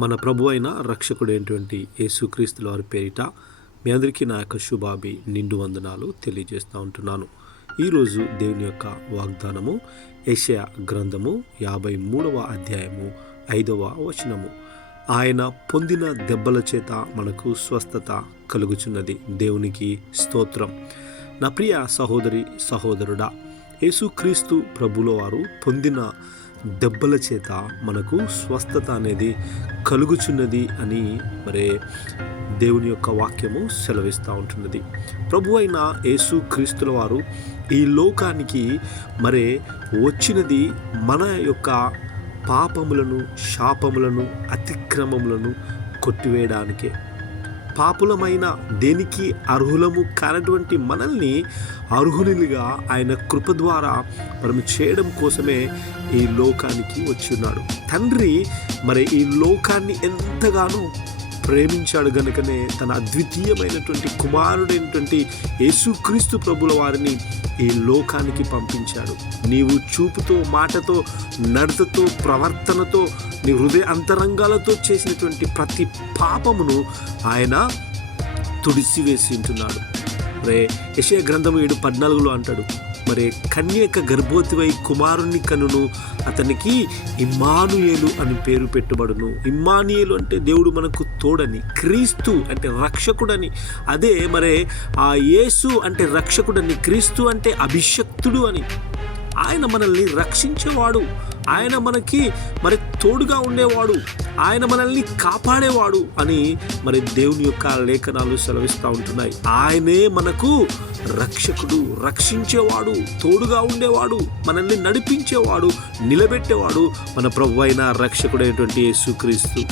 మన ప్రభు అయిన రక్షకుడైనటువంటి యేసుక్రీస్తుల వారి పేరిట మీ అందరికీ నా యొక్క శుభాభి నిండు వందనాలు తెలియజేస్తూ ఉంటున్నాను. ఈరోజు దేవుని యొక్క వాగ్దానము యెషయా గ్రంథము 53వ అధ్యాయము 5వ వచనము. ఆయన పొందిన దెబ్బల చేత మనకు స్వస్థత కలుగుచున్నది. దేవునికి స్తోత్రం. నా ప్రియ సహోదరి సహోదరుడా, యేసుక్రీస్తు ప్రభుల వారు పొందిన దెబ్బల చేత మనకు స్వస్థత అనేది కలుగుచున్నది అని దేవుని యొక్క వాక్యము సెలవిస్తూ ఉంటున్నది. ప్రభు అయిన యేసుక్రీస్తుల వారు ఈ లోకానికి వచ్చినది మన యొక్క పాపములను, శాపములను, అతిక్రమములను కొట్టివేయడానికే. పాపులమైన దేనికి అర్హులము కానటువంటి మనల్ని అర్హులుగా ఆయన కృప ద్వారా మనం చేయడం కోసమే ఈ లోకానికి వచ్చి ఉన్నాడు. తండ్రి ఈ లోకాన్ని ఎంతగానో ప్రేమించాడు గనుకనే తన అద్వితీయమైనటువంటి కుమారుడైనటువంటి యేసుక్రీస్తు ప్రభుల వారిని ఈ లోకానికి పంపించాడు. నీవు చూపుతో, మాటతో, నడతతో, ప్రవర్తనతో, నీ హృదయ అంతరంగాలతో చేసినటువంటి ప్రతి పాపమును ఆయన తుడిసివేసి ఉంటున్నాడు. యెషయా గ్రంథము 7:14 అంటాడు, కన్యక గర్భవతివై కుమారుణ్ణి కనును, అతనికి ఇమ్మానుయేలు అని పేరు పెట్టుబడును. ఇమ్మానుయేలు అంటే దేవుడు మనకు తోడని, క్రీస్తు అంటే రక్షకుడని. అదే ఆ యేసు అంటే రక్షకుడని, క్రీస్తు అంటే అభిషక్తుడు అని. ఆయన మనల్ని రక్షించేవాడు, ఆయన మనకి తోడుగా ఉండేవాడు, ఆయన మనల్ని కాపాడేవాడు అని దేవుని యొక్క లేఖనాలు సెలవిస్తూ ఉంటున్నాయి. ఆయనే మనకు రక్షకుడు, రక్షించేవాడు, తోడుగా ఉండేవాడు, మనల్ని నడిపించేవాడు, నిలబెట్టేవాడు మన ప్రభువైన రక్షకుడైనటువంటి యేసుక్రీస్తు.